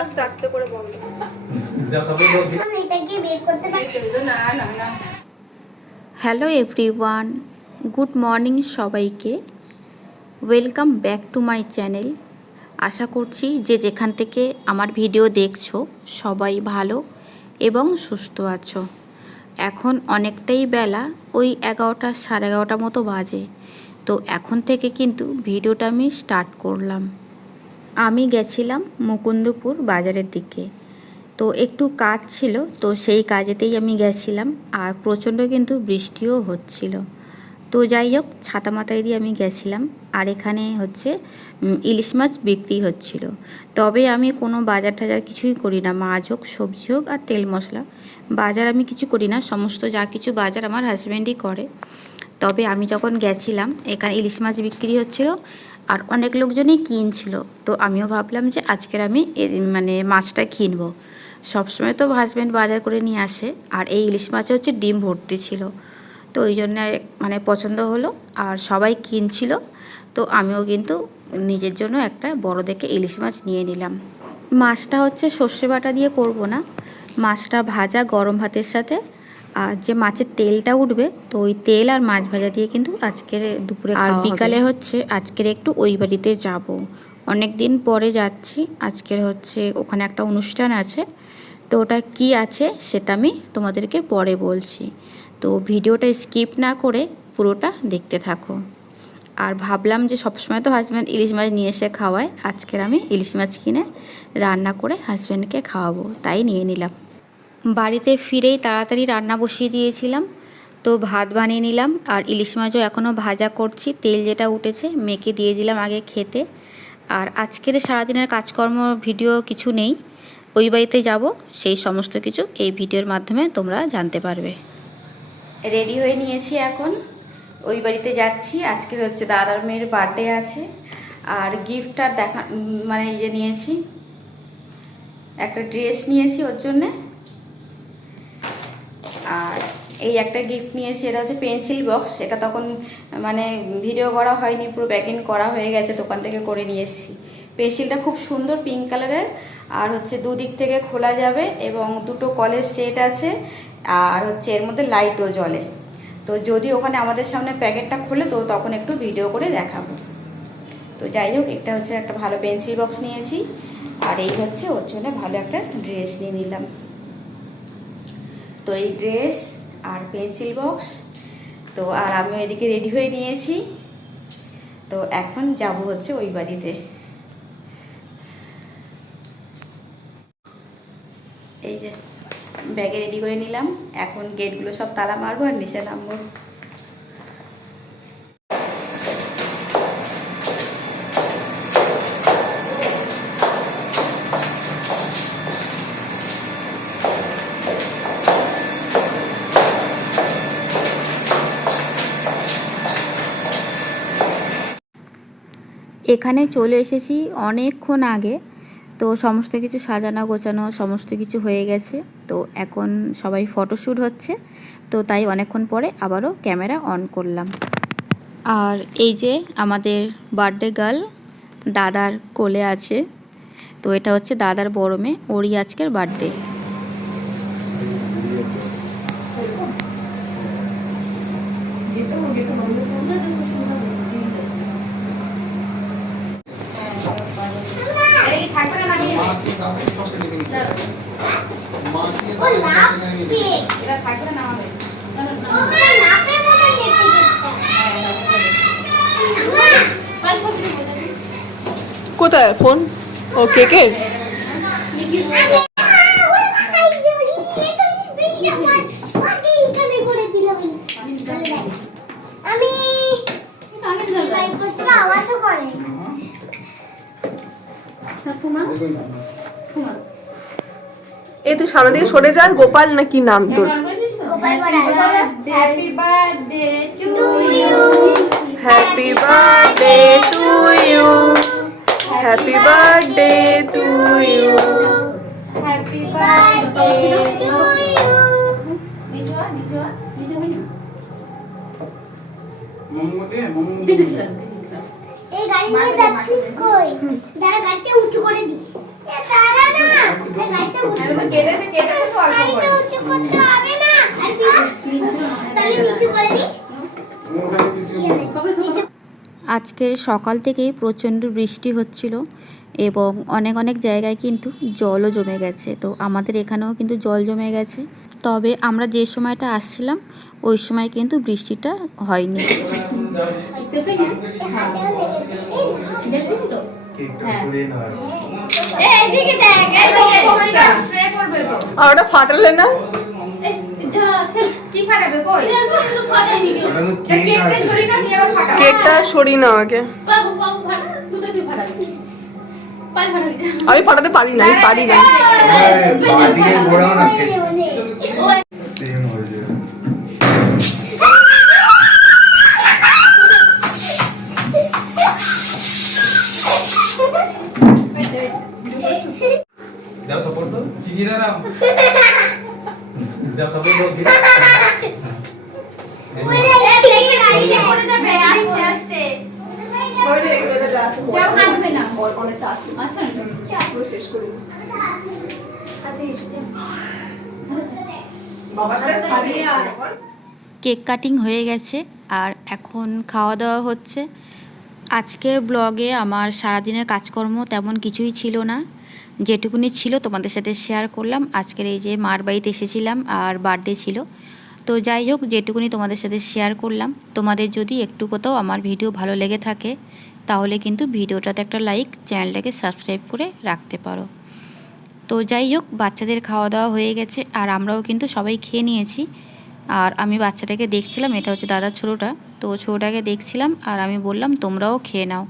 আস্তে আস্তে করে বন্ধ। হ্যালো এভরিওয়ান, গুড মর্নিং সবাইকে। Welcome back to my channel. আশা করছি যে যেখান থেকে আমার ভিডিও দেখছো সবাই ভালো এবং সুস্থ আছো। এখন অনেকটাই বেলা, ওই 11টা সাড়ে 11টা মতো বাজে। তো এখন থেকে কিন্তু ভিডিওটা আমি স্টার্ট করলাম। আমি গেছিলাম মুকুন্দপুর বাজারের দিকে, তো একটু কাজ ছিল, তো সেই কাজেতেই আমি গেছিলাম। আর প্রচণ্ড কিন্তু বৃষ্টিও হচ্ছিল। তো যাই হোক, ছাতা মাথায় দিয়ে আমি গেছিলাম। আর এখানে হচ্ছে ইলিশ মাছ বিক্রি হচ্ছিল। তবে আমি কোনো বাজার টাজার কিছুই করি না, মাছ হোক সবজি হোক আর তেল মশলা, বাজার আমি কিছু করি না। সমস্ত যা কিছু বাজার আমার হাজব্যান্ডই করে। তবে আমি যখন গেছিলাম এখানে ইলিশ মাছ বিক্রি হচ্ছিল আর অনেক লোকজনই কিনছিল। তো আমিও ভাবলাম যে আজকের আমি মানে মাছটা কিনবো। সবসময় তো হাজব্যান্ড বাজার করে নিয়ে আসে, আর এই ইলিশ মাছে হচ্ছে ডিম ভর্তি ছিল। তো ওই জন্য মানে পছন্দ হলো, আর সবাই কিনছিল। তো আমিও কিন্তু নিজের জন্য একটা বড় দেখে ইলিশ মাছ নিয়ে নিলাম। মাছটা হচ্ছে সর্ষে বাটা দিয়ে করব না, মাছটা ভাজা গরম ভাতের সাথে, আর যে মাছের তেলটা উঠবে তো ওই তেল আর মাছ ভাজা দিয়ে কিন্তু আজকের দুপুরে। আর বিকালে হচ্ছে আজকের একটু ওই বাড়িতে যাব, অনেক দিন পরে যাচ্ছি। আজকের হচ্ছে ওখানে একটা অনুষ্ঠান আছে, তো ওটা কী আছে সেটা আমি তোমাদেরকে পরে বলছি। তো ভিডিওটা স্কিপ না করে পুরোটা দেখতে থাকো। আর ভাবলাম যে সবসময় তো হাজব্যান্ড ইলিশ মাছ নিয়ে এসে খাওয়ায়, আজকের আমি ইলিশ মাছ কিনে রান্না করে হাজব্যান্ডকে খাওয়াবো, তাই নিয়ে নিলাম। বাড়িতে ফিরেই তাড়াতাড়ি রান্না বসিয়ে দিয়েছিলাম। তো ভাত বানিয়ে নিলাম, আর ইলিশ মাছও এখনও ভাজা করছি। তেল যেটা উঠেছে মেখে দিয়ে দিলাম আগে খেতে। আর আজকের সারাদিনের কাজকর্ম ভিডিও কিছু নেই, ওই বাড়িতে যাব, সেই সমস্ত কিছু এই ভিডিওর মাধ্যমে তোমরা জানতে পারবে। রেডি হয়ে নিয়েছি, এখন ওই বাড়িতে যাচ্ছি। আজকের হচ্ছে দাদার মেয়ের বার্থডে আছে, আর গিফটটা দেখা মানে এই যে নিয়েছি, একটা ড্রেস নিয়েছি ওর জন্যে। আর এই একটা গিফট নিয়েছি, এটা হচ্ছে পেন্সিল বক্স। এটা তখন মানে ভিডিও করা হয়নি, পুরো প্যাকিং করা হয়ে গেছে, দোকান থেকে করে নিয়ে এসেছি। পেন্সিলটা খুব সুন্দর, পিঙ্ক কালারের, আর হচ্ছে দুদিক থেকে খোলা যাবে এবং দুটো কলের সেট আছে, আর হচ্ছে এর মধ্যে লাইটও জ্বলে। তো যদি ওখানে আমাদের সামনে প্যাকেটটা খুলে তো তখন একটু ভিডিও করে দেখাবো। তো যাই হোক, এটা হচ্ছে একটা ভালো পেন্সিল বক্স নিয়েছি, আর এই হচ্ছে ওর জন্য ভালো একটা ড্রেস নিয়ে নিলাম। তো এই ড্রেস আর পেন্সিল বক্স, তো আর আমি এদিকে রেডি হয়ে নিয়েছি। তো এখন যাব হচ্ছে ওই বাড়িতে। এই যে ব্যাগে রেডি করে নিলাম, এখন গেটগুলো সব তালা মারবো আর নিচে নামবো। এখানে চলে এসেছি অনেকক্ষণ আগে, তো সমস্ত কিছু সাজানো গোছানো সমস্ত কিছু হয়ে গেছে। তো এখন সবাই ফটোশ্যুট হচ্ছে, তো তাই অনেকক্ষণ পরে আবারও ক্যামেরা অন করলাম। আর এই যে আমাদের বার্থডে গার্ল দাদার কোলে আছে, তো এটা হচ্ছে দাদার বড় মেয়ে, ওরই আজকের বার্থডে। কোথায় ফোন? ও কেকে এই তুই সামনে দিকে সরে যা। গোপাল নাকি নাম তোর? Happy birthday to you, happy birthday to you, happy birthday to you, happy birthday to you. এই গাড়ি নিয়ে যাচ্ছিস কই? দাঁড়া, গাড়িটা উঁচু করে দিস। এ দাঁড়া না। আজকে সকাল থেকেই প্রচণ্ড বৃষ্টি হচ্ছিল এবং অনেক অনেক জায়গায় কিন্তু জলও জমে গেছে। তো আমাদের এখানেও কিন্তু জল জমে গেছে, তবে আমরা যে সময়টা আসছিলাম ওই সময় কিন্তু বৃষ্টিটা হয়নি। আর ওটা ফাটালে না? কেকটা সরিয়ে নাও আগে। আমি ফাটাতে পারি না, আমি পারি না। দাও সাপোর্ট দাও, চিনি দাও, দাও সাপোর্ট দাও। কেক কাটিং হয়ে গেছে আর এখন খাওয়া দাওয়া হচ্ছে। আজকের ব্লগে আমার সারাদিনের কাজকর্ম তেমন কিছুই ছিল না, যেটুকুনি ছিল তোমাদের সাথে শেয়ার করলাম। আজকের এই যে মার বাড়িতে এসেছিলাম আর বার্থডে ছিল, তো যাই হোক যেটুকুনি তোমাদের সাথে শেয়ার করলাম। তোমাদের যদি একটু কোথাও আমার ভিডিও ভালো লেগে থাকে তাহলে কিন্তু ভিডিওটাতে একটা লাইক, চ্যানেলটাকে সাবস্ক্রাইব করে রাখতে পারো। তো যাই হোক বাচ্চাদের খাওয়া দাওয়া হয়ে গেছে আর আমরাও কিন্তু সবাই খেয়ে নিয়েছি। আর আমি বাচ্চাটাকে দেখছিলাম, এটা হচ্ছে দাদার ছোটোটা, তো ছোটোটাকে দেখছিলাম আর আমি বললাম তোমরাও খেয়ে নাও।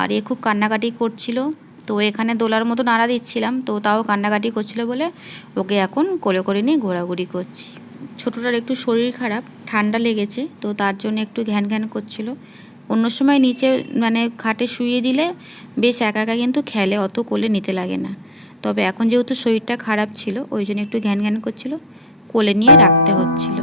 আর এ খুব কান্নাকাটি করছিল, তো এখানে দোলার মতো নাড়া দিচ্ছিলাম, তো তাও কান্নাকাটি করছিল বলে ওকে এখন কোলে করে নিয়ে ঘোরাঘুরি করছি। ছোটোটার একটু শরীর খারাপ, ঠান্ডা লেগেছে, তো তার জন্য একটু ঘ্যান ঘ্যান করছিল। অন্য সময় নিচে মানে খাটে শুইয়ে দিলে বেশ একা একা কিন্তু খেলে, অত কোলে নিতে লাগে না। তবে এখন যেহেতু শরীরটা খারাপ ছিল ওই জন্য একটু ঘ্যান ঘ্যান করছিল, কোলে নিয়ে রাখতে হচ্ছিল।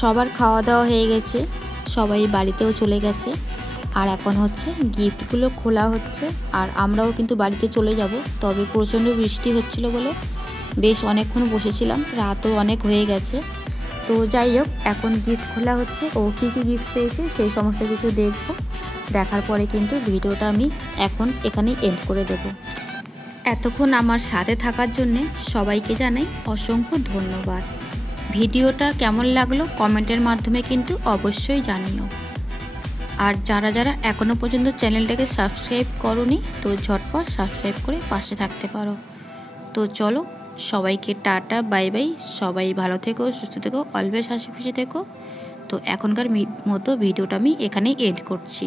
সবার খাওয়া দাওয়া হয়ে গেছে, সবাই বাড়িতেও চলে গেছে আর এখন হচ্ছে গিফটগুলো খোলা হচ্ছে। আর আমরাও কিন্তু বাড়িতে চলে যাব, তবে প্রচণ্ড বৃষ্টি হচ্ছিল বলে বেশ অনেকক্ষণ বসেছিলাম, রাতও অনেক হয়ে গেছে। তো যাই হোক এখন গিফট খোলা হচ্ছে, ও কী কী গিফট পেয়েছে সেই সমস্ত কিছু দেখব। দেখার পরে কিন্তু ভিডিওটা আমি এখন এখানেই এন্ড করে দেব। এতক্ষণ আমার সাথে থাকার জন্যে সবাইকে জানাই অসংখ্য ধন্যবাদ। ভিডিওটা কেমন লাগলো কমেন্টের মাধ্যমে কিন্তু অবশ্যই জানিও। আর যারা যারা এখনও পর্যন্ত চ্যানেলটাকে সাবস্ক্রাইব করোনি তো ঝটপট সাবস্ক্রাইব করে পাশে থাকতে পারো। তো চলো সবাইকে টাটা, বাই বাই। সবাই ভালো থেকো, সুস্থ থেকো, অলওয়েজ হাসি খুশি থেকো। তো এখনকার মতো ভিডিওটা আমি এখানেই এন্ড করছি।